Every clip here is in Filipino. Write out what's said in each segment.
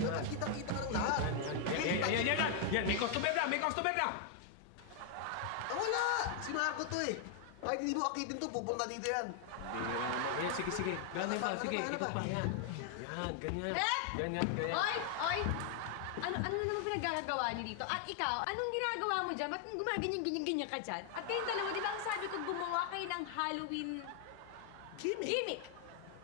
Kita-kita ka ng lahat. Yan, may customer na, may customer na! Wala! Si Marco to eh. Kahit hindi mo akitin to, pupunta dito yan. Ayan, sige. Ganyan pa, sige, ikot pa, yan. Yan, ganyan. Ganyan. Oy! Ano na naman pinagagawa niyo dito? At ikaw, anong ginagawa mo dyan? Ba't gumaganyan-ganyan ka dyan? At kayong dalawa, di ba ang sabi ko gumawa kayo ng Halloween gimmick?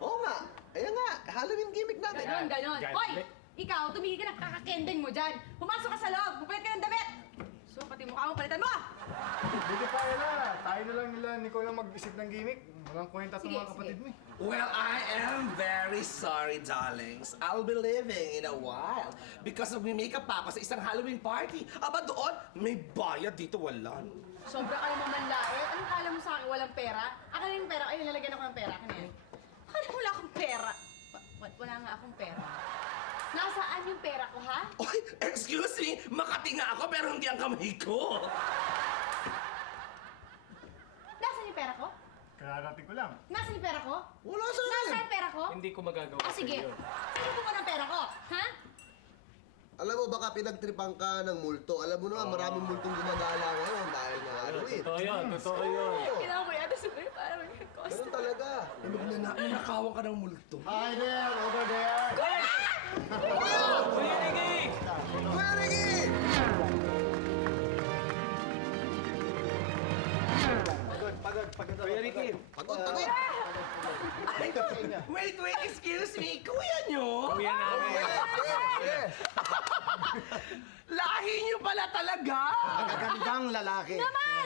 Oo nga. Ayan nga, Halloween gimmick natin. Ganon. Hoy! Ikaw, tumigil ka na, kakakending mo dyan. Pumasok ka sa loob, pupalit ka ng damit. So, pati mukha mo, palitan mo! Buti pa Ella. Tayo na lang nila Nicole ang mag-isip ng gimmick. Walang kwenta itong mga kapatid mo eh. Well, I am very sorry, darlings. I'll be leaving in a while because mag-makeup pa ako sa isang Halloween party. Aba doon, may bayad dito, wala. Sobra ka naman manlait. Anong kala mo sa akin walang pera? Akin na yung pera. Ay, nilalagyan ako ng pera. Akin na yan. Akala mo wala akong pera. Wala nga akong pera. Nasaan yung pera ko, ha? Oy, excuse me, Makati nga ako pero hindi ang kamay ko. Nasaan yung pera ko? Kararating ko lang. Nasaan yung pera ko? Wala sa akin. Nasaan yung pera ko? Hindi ko magagawa Ah, sige. sa'yo. Sino mo ng pera ko? Ha? Alam mo, baka pinagtripan ka ng multo. Alam mo naman, maraming multong gumagala ngayon dahil nga Halloween. Totoo yun. Kailangan ko yata sabihin para may cost. Ganun talaga. Nanakawan ka ng multo. Hi there! Over there! Kuya Ricky! Kuya Ricky! Pagod. Kuya Ricky! Pagod! Ay, wait, excuse me, kuya nyo? Kuya namin. Yes! Lahi nyo pala talaga! Magagandang lalaki.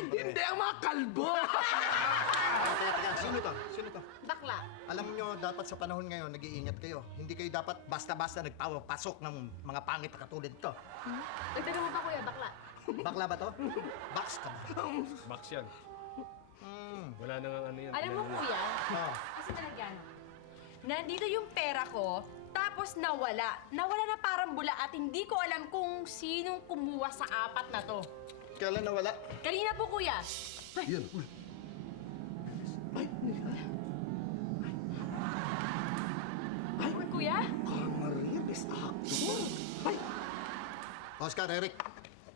Hindi ang mga kalbo! Teka. Sino to? Bakla. Alam nyo, dapat sa panahon ngayon, nag-iingat kayo. Hindi kayo dapat basta-basta nagpapasok ng mga pangit na katulad to. Nagtanong mo pa, kuya, bakla. Bakla ba to? Box ka ba? Box yan. Wala na nga ano yan. Alam mo, kuya, Oh. kasi nalagyan. Nandito yung pera ko, tapos nawala. Nawala na parang bula at hindi ko alam kung sinong kumuha sa apat na to. Kailan nawala? Kanina po, kuya. Yan, uy. Ay, kuya? Kamarir is actor. Ay, Oscar, Eric,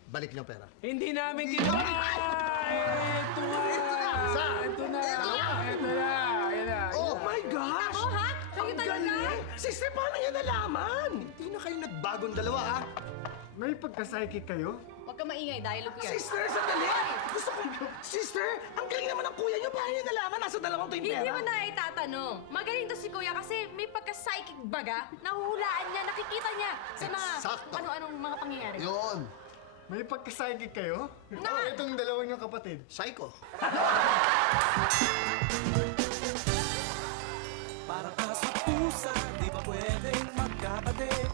balik niyo pera. Hindi namin ginawa! Ito na! Ayan na! oh my gosh! Ako, ha? Kayo Ang talaga? galing! Sister, paano niya nalaman? Hindi na kayo nagbagong dalawa, ha? May pagka-psychic kayo? Huwag ka maingay dahil kuya. Sister, sandali! Gusto ko... Sister, ang galing naman ng kuya niyo. Paano niya nalaman? Nasa dalawang to yung Hindi pera. mo na itatanong. Magaling to si kuya kasi may pagka-psychic baga. Nahuhulaan niya, nakikita niya sa mga Eksakto. kung ano-anong mga pangyayari. Yun. May pagka-psychic kayo? Na! Itong dalawang yung kapatid. Psycho. Para ka sa pusa, di ba pwedeng magkapatid?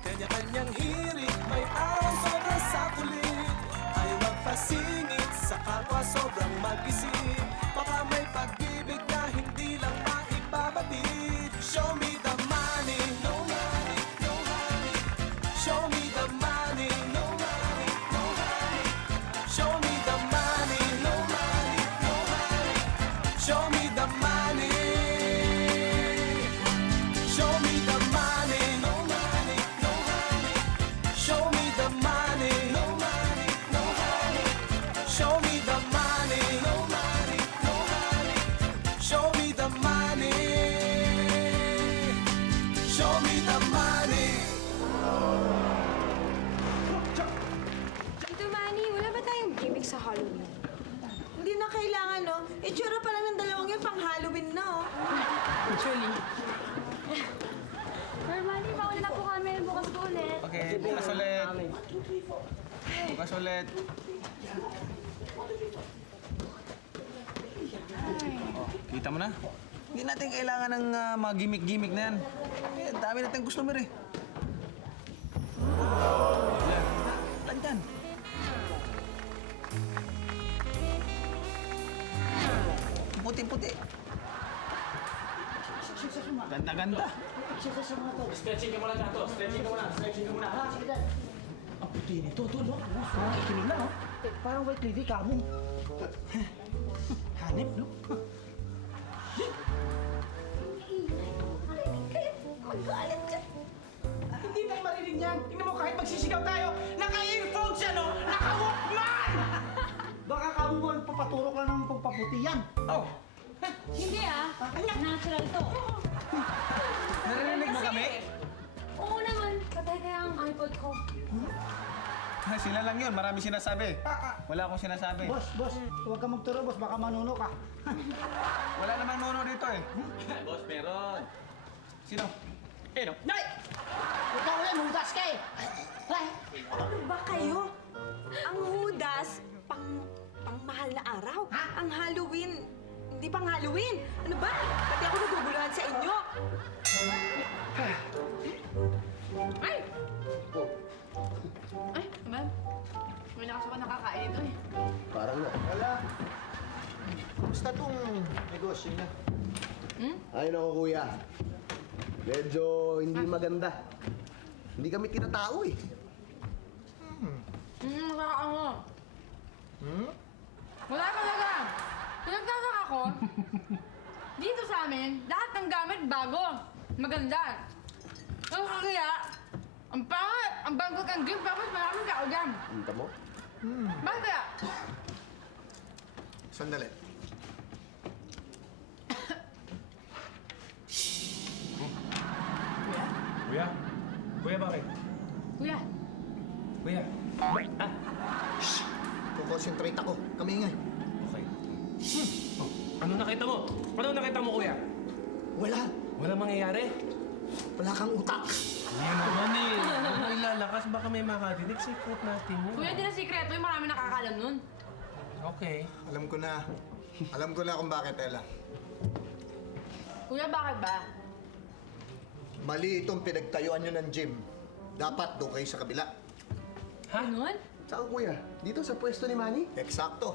Kanya-kanyang hirit, may araw sobra sa kulit. Ay magpasingit sa kapwa sobrang mag-isip. Baka may pag-ibig na hindi lang maipabatid. Show me the money, no money, no honey. Show me the money, no money, no honey. Show me the money, no money, no honey. Show me the money. Show me the money, no money, no honey. Show me the money, no money, no honey. Show me the money, no money, no honey. Show me the money. Show me the money. Tito Manny, wala ba tayong gimmick sa Halloween? Hindi na kailangan, no? Itsura pa lang ng dalawang yun, pang Halloween na, oh. Actually. Normally, mauna na po kami. Bukas po ulit. Okay, bukas ulit. Bukas ulit. Oh, kita mo na? Hindi natin kailangan ng mga gimmick-gimmick na yan. Eh, dami natin customer eh. Yan. Lan. Puti-puti. Ganda-ganda. Stretching ka muna dyan to. Stretching ka muna. Ha? Ang puti nito, to, no? Kikinig lang, oh. Parang white lady ka mo. Hanip, no? Magalit ka. Hindi tayo marinig yan. Tingnan mo, kahit magsisigaw tayo, naka-earphone siya, no? Naka-walkman! Baka kamo mo papaturok lang ng pagpaputi yan. Oh, Hindi natural to. narinig mo kami? Oo naman, patay kaya ang iPod ko. Sila lang yun, marami sinasabi. Wala akong sinasabi. Boss, huwag ka magturo, boss. Baka manuno ka. Wala naman mono dito eh. Boss, meron. Sino? Eh, no? Nay! Ikaw yan, hudas ka eh! Ay, ano ba kayo? Ang hudas, pang mahal na araw. Ang Halloween, hindi pang Halloween. Ano ba? Pati ako naguguluhan sa inyo. Ay! Ay, naman. May nakas ako nakakain ito eh. Parang na. Wala. Kumusta tong negosyo niya? Ay, naku, kuya. Medyo hindi maganda. Hindi kami tinatao eh. Nakakaano. Wala talaga. Pinagtataka ko, dito sa amin, lahat ng gamit bago. Maganda. Kaya, ang pangit, ang bangkot ang gift, tapos maraming tao dyan. Hinta mo? Bakit kaya? Sandali. Kuya? Kuya, bakit? Kuya, Kuya? Concentrate ako. Kami ingay. Okay. Oh, ano nakita mo? Ano nakita mo, kuya? Wala. Wala mangyayari? Wala kang utak. Yan naman eh. Huwag mo ilalakas, baka may makadinig. Secret natin yun. kuya, di na sikreto yung marami nakakalam nun. Okay. Alam ko na. Alam ko na kung bakit, Ella. Kuya, bakit ba? Mali itong pinagtayuan nyo ng gym. Dapat doon kayo sa kabila. Ha? Ganun? Saan, kuya? Dito sa pwesto ni Manny? Eksakto.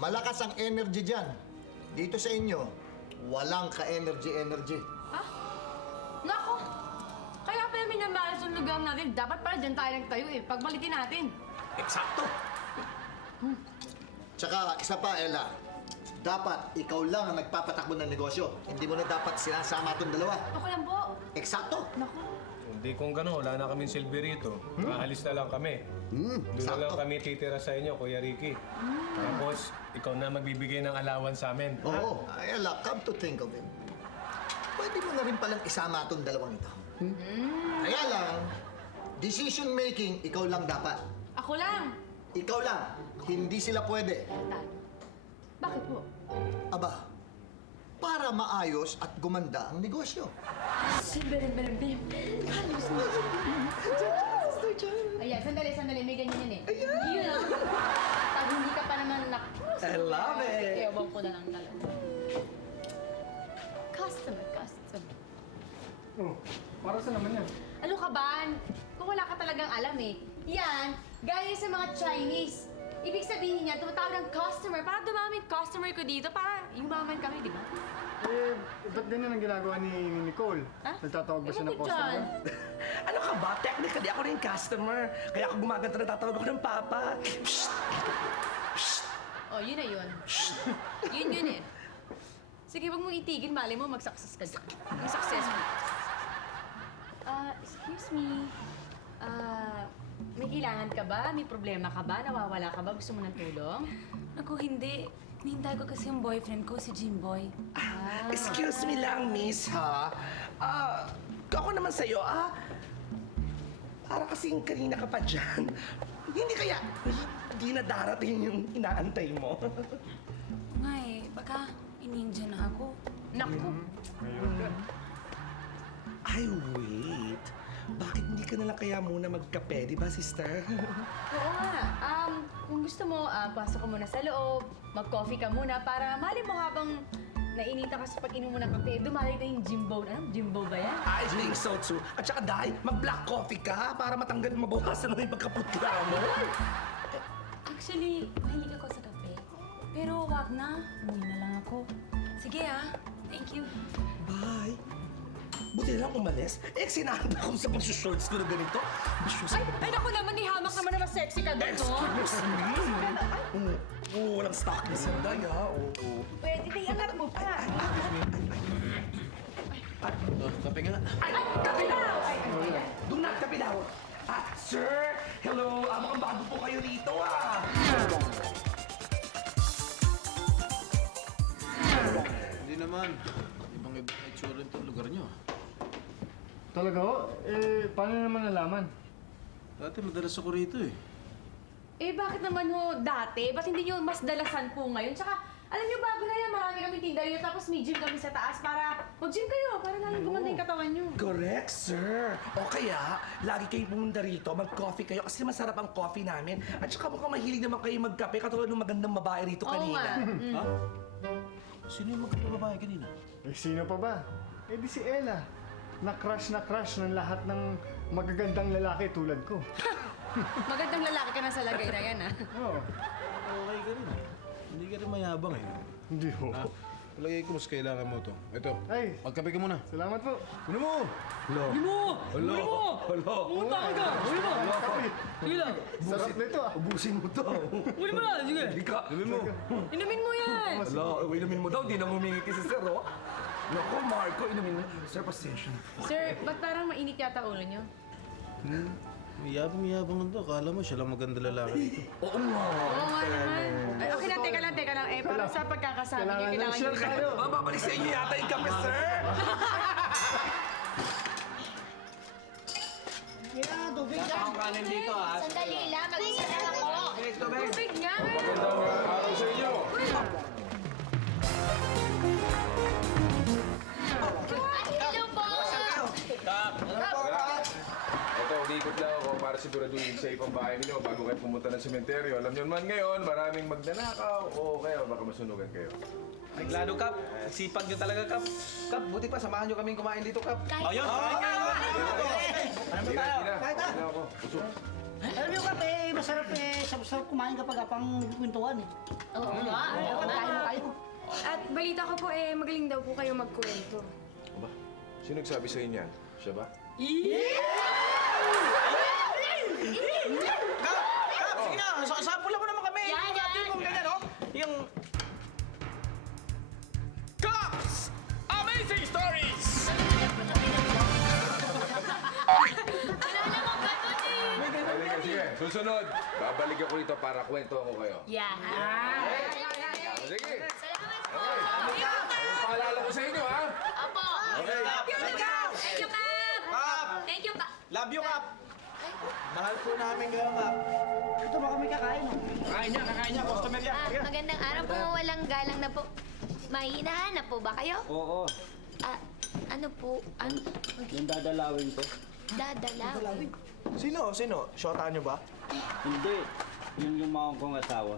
Malakas ang energy dyan. Dito sa inyo, walang ka-energy-energy. Ha? Nako! Kaya pala minamalas yung lugar natin. Dapat pala dyan tayo nagtayo eh. Pagbalitin natin. Eksakto! Tsaka, isa pa, Ella. Dapat ikaw lang ang nagpapatakbo ng negosyo. Hindi mo na dapat sinasama itong dalawa. Ako lang po. Eksakto! Nako. Hindi kung gano'n, wala na kaming silbi rito. Aalis na lang kami. Doon na lang sakto. kami titira sa inyo, Kuya Ricky. Tapos, ikaw na magbibigay ng allowance sa amin. ha? Oo. Ella, come to think of it. Pwede mo na rin palang isama itong dalawang ito. Kaya lang, decision making, ikaw lang dapat. Ako lang. Ikaw lang. Hindi sila pwede. Tal. Bakit po? Aba, para maayos at gumanda ang negosyo. Bim. Halos na. Ayan, sandali. May ganyan yan eh. Yun lang. Pag hindi ka pa naman I love it. Kaya ko na lang talaga. Customer. Oh, para sa naman yan. Ano ka ba? Kung wala ka talagang alam eh. Yan, gaya sa mga Chinese. Ibig sabihin niya, tumatawag ng customer para dumami yung customer ko dito para yumaman kami, di ba? Eh, ba't ganyan ang ginagawa ni Nicole? Ha? Nagtatawag ba siya Ewan ng ko customer? dyan. Ano ka ba? Technically, ako rin customer. Kaya ako gumaganda na tatawag ako ng papa. Shh! Oh, yun na yun. yun eh. Sige, wag mong itigil. Mali mo, mag-success ka dyan. Mag-successful. Excuse me. May kailangan ka ba? May problema ka ba? Nawawala ka ba? Gusto mo ng tulong? Ako hindi. Nihintay ko kasi yung boyfriend ko, si Jimboy. Excuse me lang, miss, ha? Ako naman sa'yo, para kasing kanina ka pa dyan. Hindi kaya, hindi na darating yung inaantay mo. Nga eh, baka ininja na ako. Naku. Ay, wait. Bakit hindi ka nalang kaya muna magkape, di ba, sister? Oo nga. Kung gusto mo, pasok ka muna sa loob, mag-coffee ka muna para mali mo habang nainita ka sa pag-inom mo ng kape, dumali na yung Jimbo. Ano? Jimbo ba yan? I think so too. At saka, Day, mag-black coffee ka para matanggal mabawasan na yung pagkaputla mo. Actually, mahilig ako sa kape. Pero wag na, umuwi na lang ako. Sige thank you. Bye. Buti na lang umalis. Sinahanda ko sa pagsushorts ko na ganito. Ay, naku naman, ihamak naman na mas sexy ka doon, no? Excuse me. Walang stock na si Day, ha? Oo. Pwede, iangat mo pa. Kape nga. Ay, kape na! Doon na, kape na! lang. Sir! Hello! Mukhang bago po kayo rito, Hindi naman. Ibang itsura ito lugar nyo. Talaga ho? Eh, paano naman nalaman? Dati madalas ako rito eh. Eh, bakit naman ho dati? Ba't hindi nyo mas dalasan po ngayon? Tsaka, alam nyo, bago na yan, marami kami tinda dito, tapos may gym kami sa taas para mag-gym kayo, para lalong gumanda yung katawan nyo. Correct, sir. O kaya, lagi kayong pumunta rito, mag-coffee kayo kasi masarap ang coffee namin. At saka mukhang mahilig naman kayo magkape katulad ng magandang babae rito Oo kanina. nga. Ha? Sino yung magandang babae kanina? Eh, sino pa ba? Eh, di si Ella. Na-crush ng lahat ng magagandang lalaki tulad ko. Magandang lalaki ka na sa lagay na yan, Oo. Okay ka rin. Hindi ka rin mayabang eh. Hindi ho. Palagay ko mas kailangan mo to. Ito, Ay, magkape ka muna. salamat po. Ano mo? Huli mo! Pumunta ka ka! Huli mo! Sige lang! Sarap nito ah. Ubusin mo to. Huli mo na! Sige! Inumin mo. Inumin mo yan! Ala, inumin mo daw. Di na humingiti si sir, oh. Naku, Marco, inumin mo. Sir, pasensya. Sir, ba't parang mainit yata ulo nyo? Mayabang to. Akala mo siya lang maganda lalaki dito. Oo nga. Oo nga naman. Ay, okay na, teka lang. Eh, para sa pagkakasabi niyo, Kailangan kailangan ng nyo share tayo. Babalik sa inyo yata yung kape, sir. Sandali lang, mag-isa na ako. Tubig nga! Hello po! Ito, ulikot lang ako para siguraduhin safe ang bahay ninyo bago kayo pumunta ng sementeryo. Alam niyo naman ngayon, maraming magnanakaw o kaya baka masunugan kayo. Ay, glado, Kap. Sipag nyo talaga, Kap. Kap, buti pa. Samahan nyo kaming kumain dito, Kap. Kahit Sige na. Sige ako. Usok. Alam niyo Kap, masarap sarap kumain kapag pang kwentuhan eh. Oo nga. Tayo. At balita ko po, magaling daw po kayo magkwento. Aba, sino nagsabi sa inyo yan? Siya ba? Kap, sige na. Sapula mo naman kami. Yan, yan. Kung ganyan, oh. Yung... Kaps! Amazing Stories! Halika, sige. Susunod, babalik ako rito para kwento ako kayo. Yeah. Sige. Salamat po. Ang paalala ko sa inyo, ha? Opo. Okay. Thank you, Kap. Kap! Thank you, Kap. Love you, Kap! Mahal po namin kayo, Kap. Ito baka may kakain. Kakain niya. Customer niya. Sige. Magandang araw po. Walang galang na po. May hinahanap po ba kayo? Oo. Ano po? Ano? Yung dadalawin ko. Dadalawin. Sino? Shota niyo ba? Hindi. Yung lumawang kong asawa.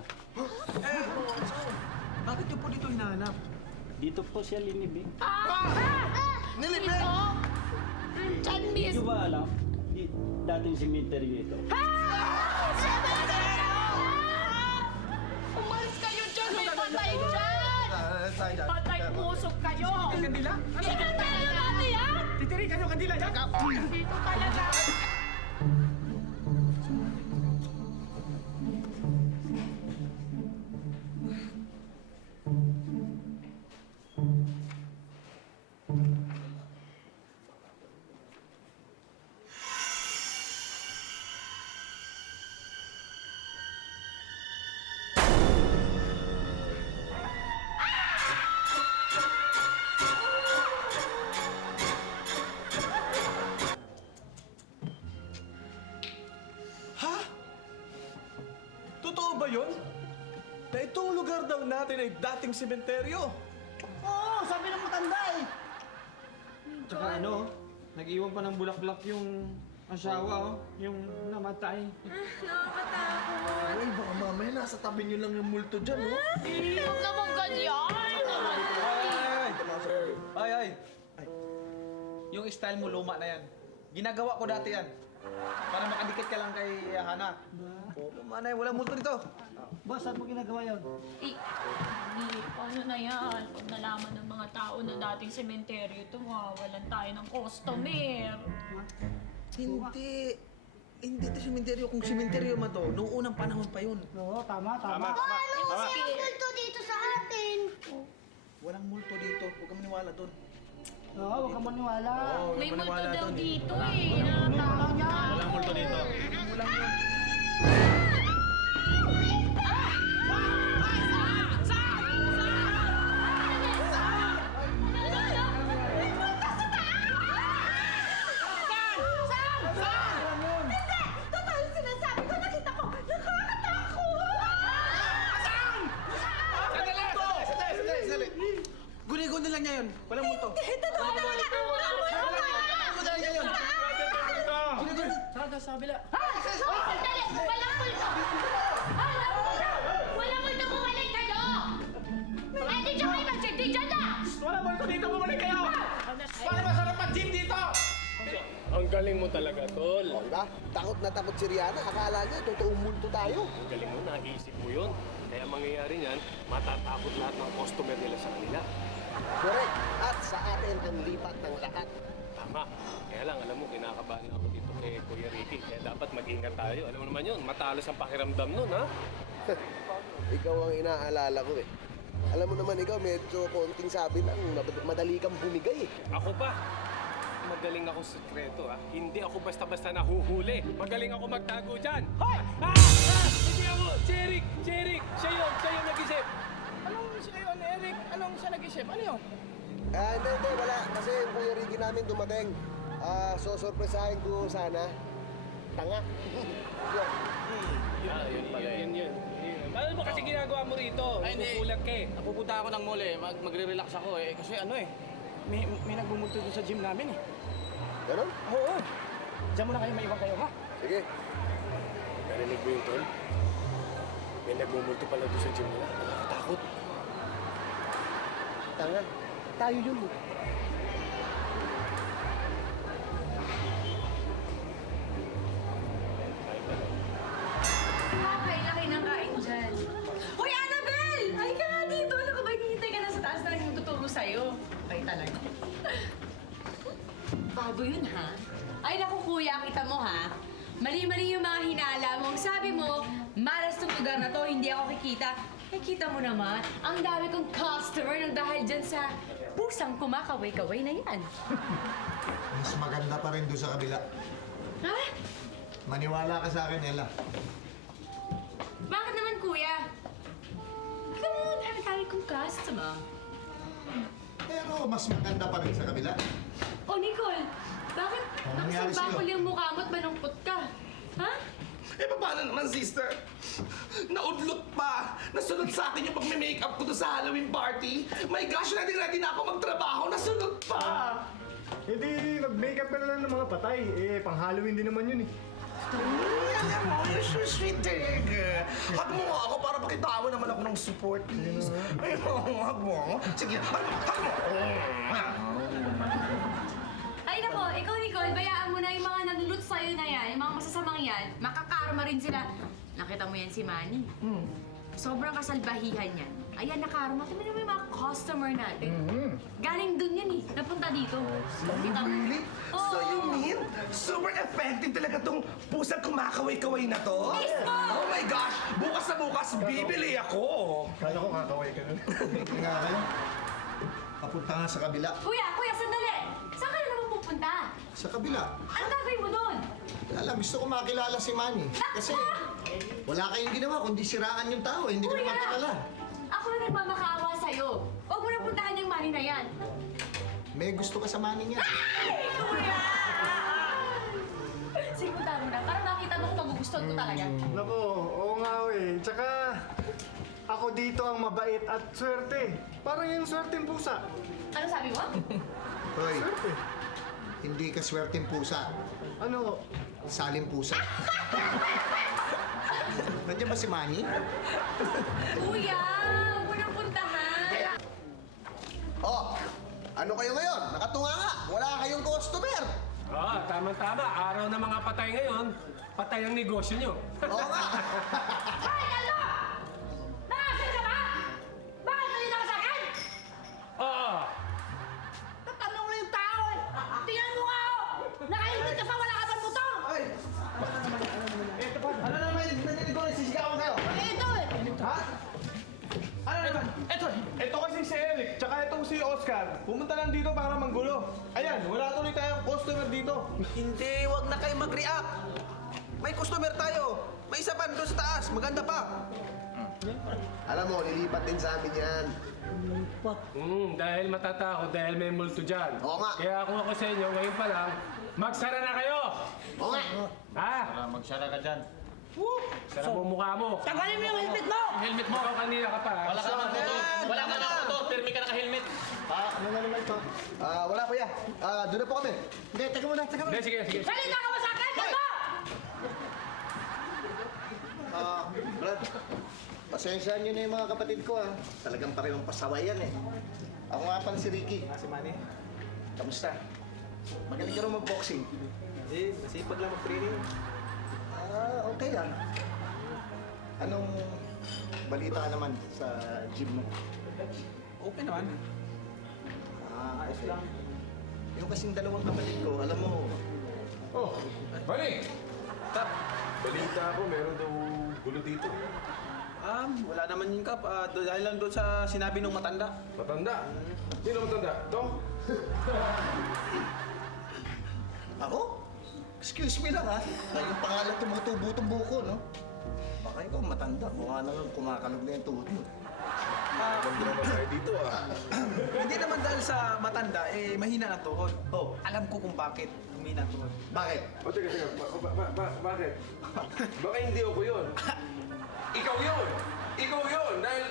Bakit niyo po dito hinahanap? Dito po siya linibig. Nilipid! Chan, miss. Hindi ko ba alam? Dating cemetery ito. Umalis kayo dyan! May patay dyan! Patay pusok kayo! Kandila? Sinantayo natin yan! Titirikan niyo kandila niya, Kap! Dito talaga! Ha? Totoo ba yun? Na itong lugar daw natin ay dating sementeryo? Oo, sabi ng matanda eh. Tsaka ano, nag-iwan pa ng bulak-bulak yung asawa, yung namatay. Ay, baka mamaya nasa tabi nyo lang yung multo dyan, oh. Huwag naman ganyan! Ay! Yung style mo luma na yan. Ginagawa ko dati yan. Para makadikit ka lang kay Hana. Luma na yan. Walang multo dito. Boss, saan mo ginagawa yun? Paano na yan? Pag nalaman ng mga tao na dating sementeryo ito, mawawalan tayo ng customer. Hindi. Hindi ito sementeryo. Kung sementeryo man to, noong unang panahon pa yun. Oo, tama. Ano kasi ang multo dito sa atin? Walang multo dito. Huwag ka maniwala doon. Oo, huwag ka maniwala. Oo, huwag May ka multo maniwala daw doon. dito eh. Nakatao. Sarado sa kabila. Hoy, sandali! Walang multo! Hoy, walang multo! Walang multo, bumalik kayo! Eh, di dyan kayo mag-jeep! Di dyan na! Wala multo dito, bumalik kayo! Para masarap ang jeep dito! Ang galing mo talaga, tol. O, diba? Takot na takot si Rihanna. Akala niya, totoong multo tayo. Ang galing mo, naisip mo yun. Kaya mangyayari niyan, matatakot lahat ng customer nila sa kanila. Correct. At sa atin ang lipat ng lahat. Tama. Kaya lang, alam mo, kinakabahan ako dito kay Kuya Ricky. Kaya dapat mag-ingat tayo. Alam mo naman yun, matalas ang pakiramdam nun, ha? Ikaw ang inaalala ko eh. Alam mo naman ikaw, medyo konting sabi lang, madali kang bumigay eh. Ako pa. Magaling ako sa sekreto, ha? Hindi ako basta-basta nahuhuli. Magaling ako magtago dyan. Hoy! Hindi ako! Jeric! Siya yun nag-isip. Anong siya yun, Eric? Anong siya nag-isip? Ano yun? Hindi, wala. Kasi yung Kuya Ricky namin dumating. So-sorpresahin ko sana. Tanga. Yun pala. Yun. Paano mo kasi ginagawa mo rito? Ay, hindi. Kukulat ka eh. Napupunta ako ng mall eh. Magre-relax ako eh. Kasi ano eh. May nagbumulto doon sa gym namin eh. Ganon? Oo. Diyan muna kayo, maiwan kayo ha. Sige. Narinig mo yung tol? May nagmumulto pala doon sa gym nila. Nakakatakot. Tanga. Tayo yun eh. Kain na kayo ng kain dyan. Hoy, Annabelle! Ay ka nga dito. Ano ka ba? Hinihintay ka na sa taas na yung tuturo sa'yo. Ay talaga. Bago yun, ha? Ay, naku, kuya, kita mo, ha? Mali-mali yung mga hinala mo. Sabi mo, malas tong lugar na to, hindi ako kikita. Eh, kita mo naman, ang dami kong customer nang dahil dyan sa pusang kumakaway-kaway na yan. Mas maganda pa rin doon sa kabila. Ha? Maniwala ka sa akin, Ella. Bakit naman, kuya? Ikaw mo, dami kong customer. Pero mas maganda pa rin sa kabila. O, Nicole, bakit Anong nangyari nagsabakol sa'yo? yung mukha mo at malungkot ka? Ha? Eh, paano naman, sister? Naudlot pa! Nasunod sa akin yung pag-makeup ko doon sa Halloween party! My gosh, ready na ako magtrabaho! Nasunod pa! Hindi, mag-makeup ka na lang ng mga patay. Eh, pang Halloween din naman yun eh. Alam mo, you're so sweet talaga. Hug mo nga ako para pakitaan naman ako ng support, please. Ay, hug mo. Sige, hug mo. Ay, nako, ikaw, Nicole, bayaan mo na yung mga nanulot sa'yo na yan, yung mga masasamang yan, makakarma rin sila. Nakita mo yan si Manny. Sobrang kasalbahihan yan. Ayan, nakarma. Tingnan mo yung mga customer natin. Galing dun yan eh. Napunta dito. Kita mo? Really? Oo. So you mean, super effective talaga tong pusang kumakaway-kaway na to? Mismo! Oh my gosh! Bukas na bukas, bibili ako! Kala ko kakaway ka nun. Hindi nga kayo. Papunta nga sa kabila. Kuya, sandali! Saan ka na naman pupunta? Sa kabila. Ano gagawin mo doon? Alam, gusto ko makilala si Manny. Kasi wala kayong ginawa kundi siraan yung tao. Hindi ko Kuya! naman kilala. Ako na nagmamakaawa sa'yo. Huwag mo na puntahan yung Manny na yan. May gusto ka sa Manny niya. Ay, kuya! Sige, puntahan mo na. Para makita mo kung magugustuhan ko talaga. Nako, oo nga eh. Tsaka, ako dito ang mabait at swerte. Parang yung swerteng pusa. Ano sabi mo? Hoy, Swerte. hindi ka swerteng pusa. Ano? Saling pusa. Nandiyan ba si Manny? Kuya! Huwag mo nang puntahan! Oh, ano kayo ngayon? Nakatunga nga. Wala kayong customer. Tama-tama. Araw ng mga patay ngayon, patay ang negosyo nyo. Oo nga. Hoy, ano? Nakasin ka ba? Bakit nalito ka sa akin? Oo. Tatanong lang yung tao eh. Tingnan mo nga ako. Nakahilmit ka pa, wala ka bang motor? Ano naman yung naninig ko? Sisigawan kayo? Ito eh. Ha? Ano naman? Ito kasi si Eric, tsaka itong si Oscar. Pumunta lang dito para manggulo. Ayan, wala tuloy tayong customer dito. Hindi, wag na kayo mag-react. May customer tayo. May isa pa doon sa taas. Maganda pa. Alam mo, lilipat din sa amin yan. Dahil matatakot, dahil may multo dyan. Oo nga. Kaya kung ako sa inyo, ngayon pa lang, magsara na kayo! Oo nga. Ha? Magsara ka dyan. Sara mo mukha mo. Tanggalin mo yung helmet mo! Helmet mo. Ikaw kanina ka pa. Wala ka naman motor. Wala ka naman motor. Pirmi ka naka-helmet. Ano na naman ito? Wala kuya. Doon na po kami. Hindi, teka muna. Sige. Salita ka ba sa akin? Ano? Pasensyahan nyo na yung mga kapatid ko ha. Talagang parehong pasaway yan eh. Ako nga pala si Ricky. Si Manny. Kamusta? Magaling ka rin mag-boxing. Hindi, masipag lang mag-training. Okay lang. Anong balita ka naman sa gym mo? Okay naman. Ayos lang. Yung kasing dalawang kapatid ko, alam mo, Oh, Manny! Kap, Balita ko, meron daw gulo dito. wala naman yun, Kap. Dahil lang doon sa sinabi ng matanda. Matanda? Sino matanda? Ito? ako? Excuse me lang ha. Yung pangalan tumutubo-tubo ko, no? Baka ikaw matanda. Mukha na lang kumakalog na yung tuhod mo. Maganda naman tayo dito Hindi naman dahil sa matanda, mahina ang tuhod. Oh. Alam ko kung bakit humina ang tuhod. Bakit? O, teka. Bakit? Baka hindi ako yun. Ikaw yun! Ikaw yun! Dahil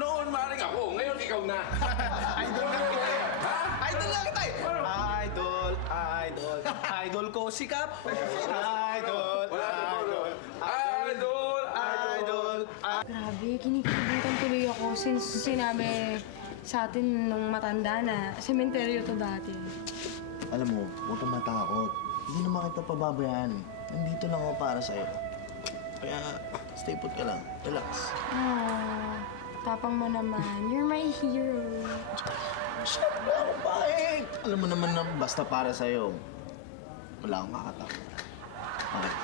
noon maaaring ako, ngayon ikaw na. Idol lang kita eh. Ha? Idol lang kita eh. Idol ko si Kap. Idol. Grabe, kinikibutan tuloy ako since sinabi sa atin nung matanda na sementeryo to dati. Alam mo, huwag kang matakot. Hindi naman kita pababayaan eh. Nandito lang ako para sa'yo. Kaya, stay put ka lang. Relax. Tapang mo naman. You're my hero. Siyempre ako pa eh. Alam mo naman na basta para sa'yo, wala akong kakatakot. Okay.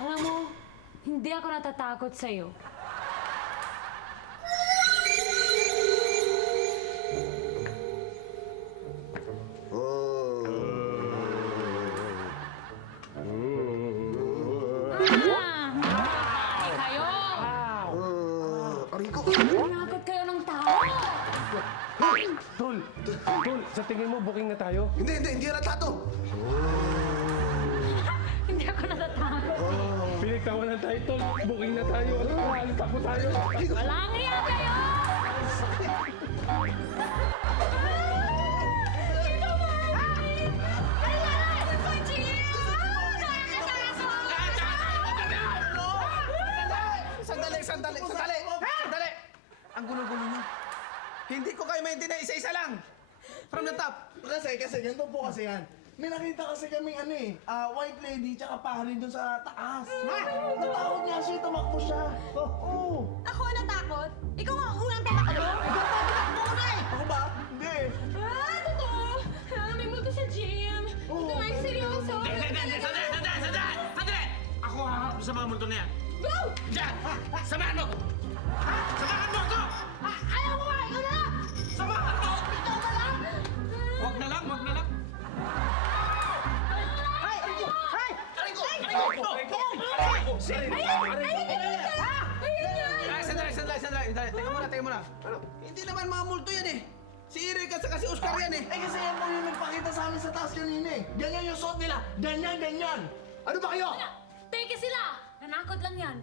Alam mo, hindi ako natatakot sa'yo. Kayo! Nakakot kayo ng tao! Tol, sa tingin mo, booking na tayo? Hindi ratado. Hindi ako natatakot. Pinagtawanan tayo, Tol. Booking na tayo. Ano, takbo tayo. Walang iya kayo! Sandali! Ang gulo-gulo niyo. Hindi ko kayo maintindihan, isa-isa lang. From the top. Kasi ganito po kasi yan. May nakita kasi kaming white lady tsaka pari doon sa taas. Natakot niya siya, tumakbo siya. Oo. Ako natakot? Ikaw ang unang tatakbo? Ikaw pa tatakbo ko na eh! Ako ba? Hindi. Totoo! May multo sa gym. Ito ay seryoso. Sandali! Ako haharap sa mga multo na yan. Go! Diyan! Samahan mo! Samahan mo ako! Ayaw mo nga! Ikaw na lang! Samahan mo! Ikaw na lang! Huwag na lang! Teka muna. Hindi naman mga multo yan eh. Si Eric at saka si Oscar yan eh. Kasi yan po yung nagpakita sa amin sa taas kanina eh. Ganyan yung suot nila. Ganyan. Ano ba kayo? Peke sila! Nanakot lang yan.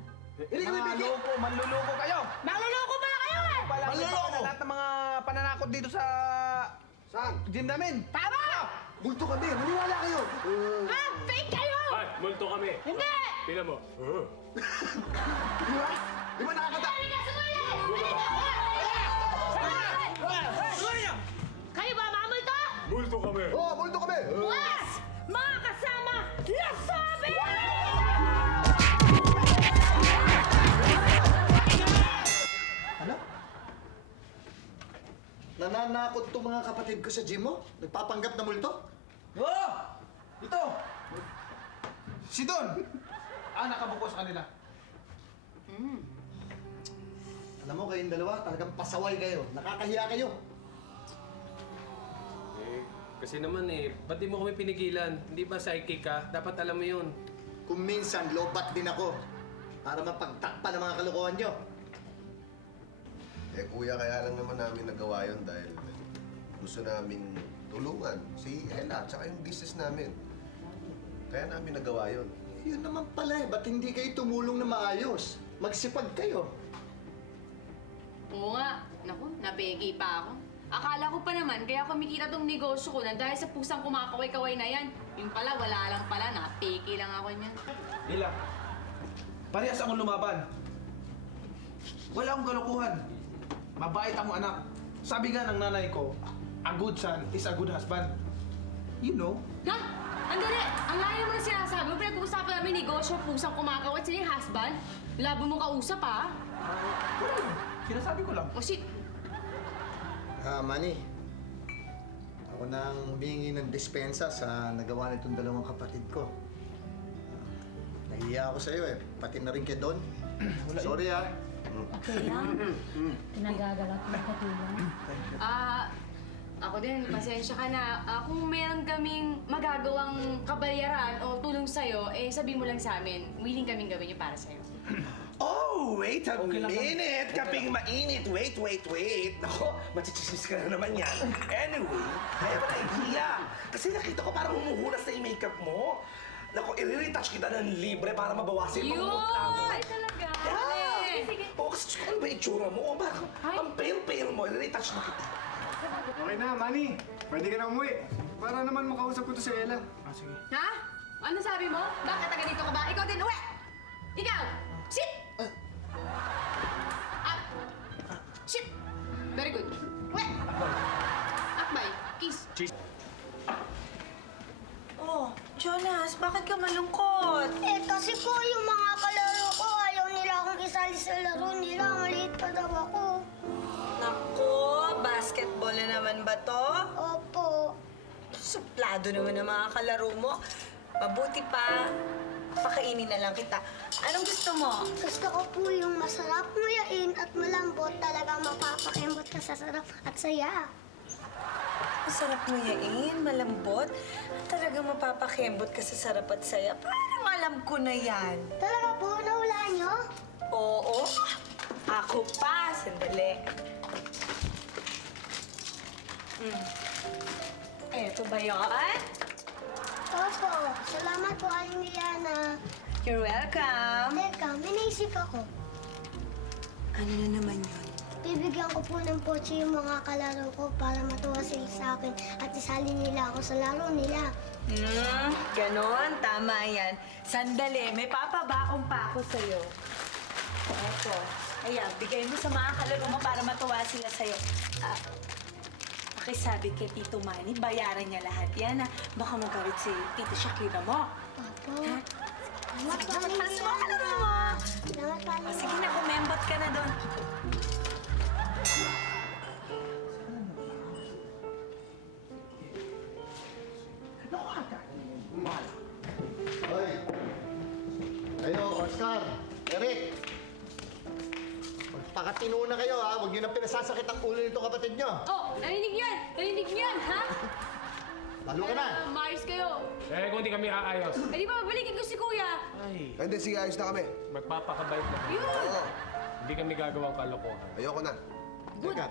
Manluloko kayo. Naluloko ba kayo eh? Manluloko! Lahat ng mga pananakot dito sa Saan? gym namin. Tama! Multo kami. Maniwala kayo. Ha? Fake kayo! Ay, multo kami. Hindi! Tingnan mo. Di ba nakakata? Kayo ba mga multo? Multo kami. Oo, multo kami. Yes! Mga kasama! Nasabi! Ano? Nananakot to mga kapatid ko sa gym mo? Nagpapanggap na multo? Oo! Ito! Si Don! Nakabuko sa kanila. Alam mo kayong dalawa, talagang pasaway kayo. Nakakahiya kayo. Kasi naman ba't di mo kami pinigilan? Hindi ba psychic ka? Dapat alam mo yun. Kung minsan, lobat din ako para mapagtakpan ang mga kalokohan nyo. Kuya, kaya lang naman namin nagawa yun dahil gusto naming tulungan si Ella at saka yung business namin. Kaya namin nagawa yun. Yun naman pala eh. Ba't hindi kayo tumulong na maayos? Magsipag kayo. Oo nga. Naku, napeki pa ako. Akala ko pa naman, kaya kumikita tong negosyo ko na dahil sa pusang kumakaway-kaway na yan. Yung pala, wala lang pala. Napeki lang ako niyan. Lila, parehas akong lumaban. Wala akong kalokohan. Mabait akong anak. Sabi nga ng nanay ko, a good son is a good husband. You know? Ha? Andali! Ang layo mo na sinasabi mo. Pinag-uusapan namin negosyo, pusang kumakaway. Sino yung husband? Labo mo kausap, ha? Wala. Sinasabi ko lang. O shit! Manny. Ako nang humingi ng dispensa sa nagawa nitong dalawang kapatid ko. Nahiya ako sa'yo eh. Pati na rin kay Don. Sorry ah. Okay lang. Pinagagalat mo ka tulong. Ako din, pasensya ka na. Kung meron kaming magagawang kabayaran o tulong sa'yo, eh sabihin mo lang sa amin. Willing kaming gawin yun para sa'yo. Oh, wait a Okay lang. minute! Kaping mainit! Wait! Ako, machichismis ka na naman yan. Anyway, kaya ba na idea? Kasi nakita ko parang humuhulas na yung makeup mo. Naku, i-retouch kita ng libre para mabawasan yung mga Yun! mukha. Ay, talaga? Yeah! Sige. Oo, kasi ano ba yung itsura mo? Oh, bakit? Ang pale-pale mo, i-retouch na kita. Okay na, Manny. Pwede ka na umuwi. Para naman makausap ko to si Ella. Sige. Ha? Ano sabi mo? Bakit taga dito ka ba? Ikaw din, uwi! Ikaw! Sit! Sit! Very good. Uwi! Akbay, kiss. Oh, Jonas, bakit ka malungkot? Eh, kasi po yung mga kalaro ko, ayaw nila akong isali sa laro nila. Maliit pa daw ako. Nako, basketball na naman ba to? Opo. Suplado naman ang mga kalaro mo. Mabuti pa, pakainin na lang kita. Anong gusto mo? Gusto ko po yung masarap nguyain at malambot. Talagang mapapakembot ka sa sarap at saya. Masarap nguyain, malambot. Talagang mapapakembot ka sa sarap at saya. Parang alam ko na yan. Talaga po, nahulaan nyo? Oo. Ako pa. Sandali. Eto ba yun? Opo. Salamat po, Aling Liana. You're welcome. Teka, may naisip ako. Ano na naman yun? Bibigyan ko po ng pochi yung mga kalaro ko para matuwa sila sa akin at isali nila ako sa laro nila. Ganon. Tama yan. Sandali, may papabaong pa ako sa'yo. Eto. Ayan, bigay mo sa mga kalaro mo para matuwa sila sa'yo. Pakisabi kay Tito Manny, bayaran niya lahat yan. Baka magalit si Tito Shakira mo. Opo. Ha? Salamat po, Aling Para sa mga kalaro Liana. mo. Salamat po, Aling Sige na, kumembot ka na doon. Hoy! Kayo, Oscar, Eric! Magpakatino na kayo ha. Huwag nyo nang pinasasakit ang ulo nito kapatid nyo. Oh, narinig yan! Narinig yan, ha? Lalo ka na. Maayos kayo. Eh, kung di kami aayos, Eh, di ba babalikin ko si Kuya? Hindi, sige, ayos na kami. magpapakabait na kami. Yun! Oo, Hindi kami gagawang kalokohan. ayoko na. Teka.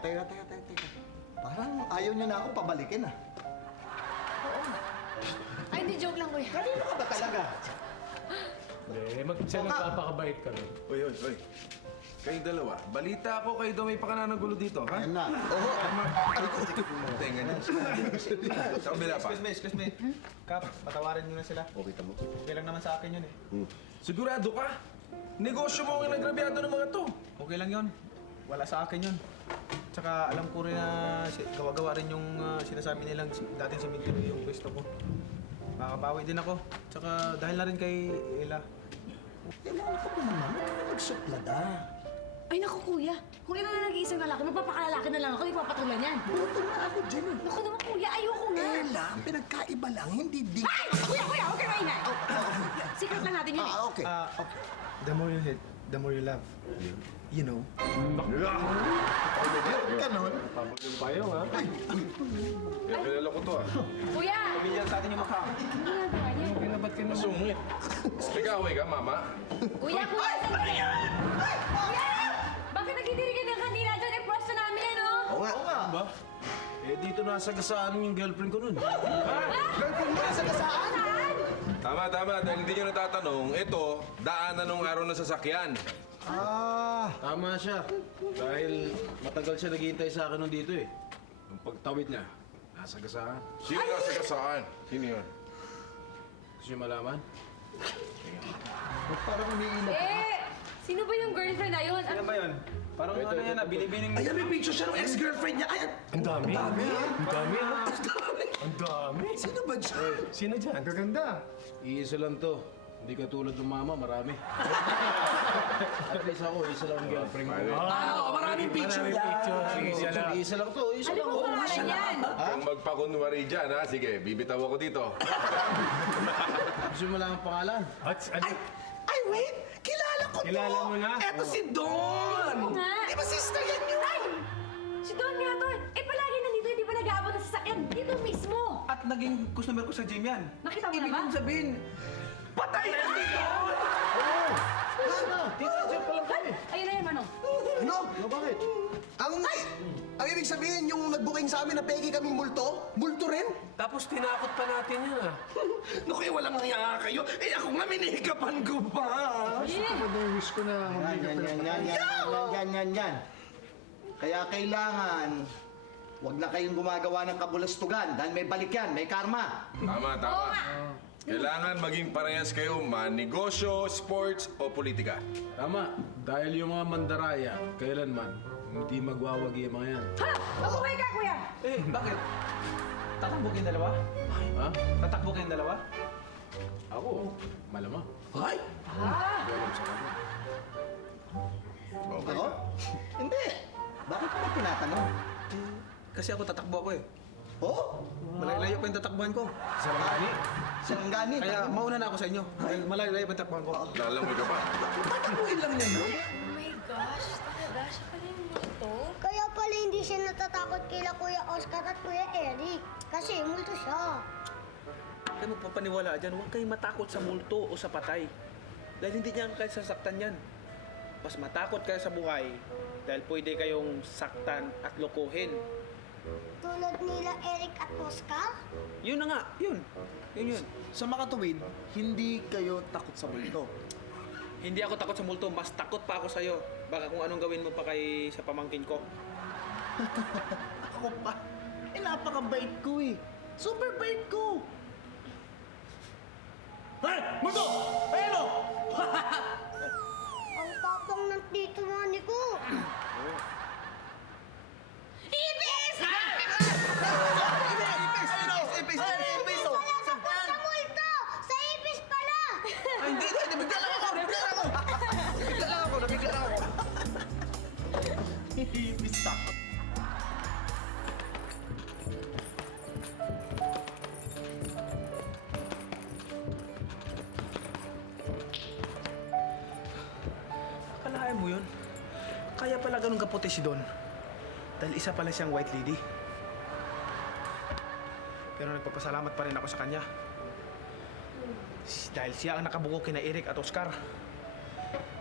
Parang ayaw niya na ako pabalikin ah. Ay, hindi, joke lang, Kuya. Kanino ka ba talaga? Hindi, siya nagpapakabait kami. Oy. Kayong dalawa, balita ako kayo daw may pakananagulo dito, ha? Ayan na. Oo. Tenga niya. Sa kabila pa. Excuse me. Kap, patawarin nyo na sila. Okay, tamo. Okay lang naman sa akin yun eh. Sigurado ka? Negosyo mo ang nagrabyado ng mga to. Okay lang yun. Wala sa akin yun. Tsaka alam ko rin na gawa-gawa rin yung sinasabi nilang dating cemetery yung pwesto ko. Makakabawi din ako. Tsaka dahil na rin kay Ella. Kailangan ko ba naman? Nagsuplada. Ay, naku, Kuya. Kung ito na nag-iisang lalaki, magpapakalalaki na lang ako, ipapatulan yan. Buto na ako dyan eh. Naku naman, Kuya, ayoko nga. Ella, pinagkaiba lang, hindi di. Ay! Kuya, huwag kayo maingay. Secret lang natin yun, eh. Okay. Okay. The more you hate, the more you love. You know. Ganon. Yung payong, ha? Kaya kilala ko to, ha? Kuya! Pamilya sa atin yung mukha. Ano ginagawa niya? Okay na ba't ka naman? Sungit. Nag-away ka, mama? Kuya! Sandali! Kuya! Bakit nagdidirigan ng kanila dyan? Eh, pwesto namin yan, oh! Oo nga. Ba? Eh, dito nasagasaan yung girlfriend ko nun. Girlfriend mo sa gasaan? Saan? Tama. Dahil hindi nyo natatanong, ito, daanan ng araw ng sasakyan. Tama siya. Dahil matagal siya naghihintay sa akin nung dito eh. Yung pagtawid niya, nasa gasaan. Sino nasa kasaan? Sino yun? Gusto niyo malaman? Parang umiinom. Sino ba yung girlfriend na yun? Ano ba yun? Parang ano yan na, binibining... Ayan, may picture siya ng ex-girlfriend niya. Ayan. Ang dami. Ang dami. Ang dami. Sino ba siya? Sino dyan? Gaganda. Iisa lang to. Hindi katulad ng mama, marami. At least ako, isa lang ang girlfriend ko. Maraming picture yan. Isa lang to, isa Ano lang. ba pangalan yan? Kung magpakunwari dyan, ha? Sige, bibitaw ako dito. Gusto mo lang ang pangalan? Ay, wait! Kilala ko to! Kilala mo na? Eto si Don! Oo nga. Di ba sister yan yun? Si Don nga to. Palagi nandito, hindi pa nag-aabot ng sasakyan. Dito mismo. At naging customer ko sa gym yan. Nakita mo na ba? Ibig kong sabihin, Patay na si Don! teenager pa lang kami. Ayun na yan, Manong. Ano? Bakit? Ang ibig sabihin, yung nag-booking sa amin na pegi kaming multo? Multo rin? Tapos tinakot pa natin yun ah. Naku, walang nangyaya kayo. Eh, ako nga minihikapan ko pa. Wish ko na Yan. Kaya kailangan, wag na kayong gumagawa ng kabulastugan dahil may balik yan, may karma. Tama. Kailangan maging parehas kayo manegosyo, sports, o politika. Tama, dahil yung mga mandaraya, kailanman, hindi magwawagi yung mga yan. Ha! Mabuhay ka, kuya! Eh, bakit? Tatakbo kayong dalawa? Ha? Tatakbo kayong dalawa? Ako, malamang. Ay! Ako? Hindi. Bakit mo tinatanong? Kasi ako tatakbo ako eh. Oh? Malayo pa yung tatakbuhan ko. Sarangani. Kaya mauna na ako sa inyo. Dahil malayo pa yung tatakbuhan ko. Lalangoy ka pa. Tatakbuhin lang niya yun. Oh my gosh, talaga siya pala yung multo? Kaya pala hindi siya natatakot kila Kuya Oscar at Kuya Eric. Kasi multo siya. Kaya magpapaniwala dyan, huwag kayong matakot sa multo o sa patay. Dahil hindi niya kayo sasaktan yan. Mas matakot kayo sa buhay dahil pwede kayong saktan at lokohin. Tulad nila Eric at Oscar. Yun na nga, yun. Yun. Sa makatuwid, hindi kayo takot sa multo. Hindi ako takot sa multo, mas takot pa ako sa'yo. Baka kung anong gawin mo pa kay sa pamangkin ko. Ako pa. Eh, napakabait ko eh. Super bait ko. Ay! Multo! Ayun o! Ang tapang ng tito mani ko. Ibis! Ibis pala sa multo! Sa ibis pala! Ay, hindi! Nabigla lang ako! Ibis takot. Akalain mo yun? Kaya pala ganun kaputi si Don. Dahil isa pala siyang white lady. Pero nagpapasalamat pa rin ako sa kanya. Dahil siya ang nakabuko kina Eric at Oscar.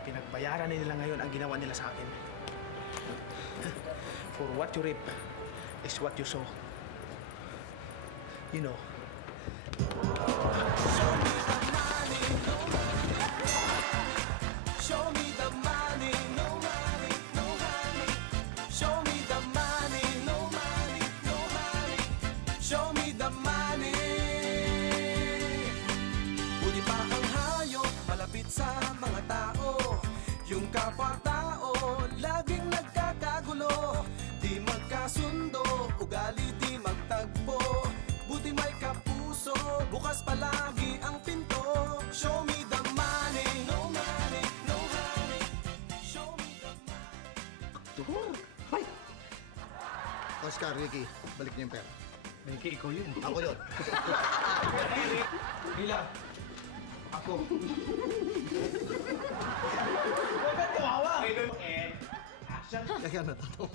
Pinagbayaran nila ngayon ang ginawa nila sa akin. For what you reap is what you sow. You know. Show me the money, no money, no honey. Show me the money, no money, no honey. Show me the money. Buti pa ang hayop malapit sa mga tao. Yung kapwa-tao laging nagkakagulo. Di magkasundo, ugali di magtagpo. Buti may kapuso, bukas palagi ang pinto. Show me the money, no money, no honey. Show me the money. Oscar, Ricky, balik niyo yung pera. Ricky, ikaw yun. Ako yun. Hila. Ako. Action! Kaya natatawa.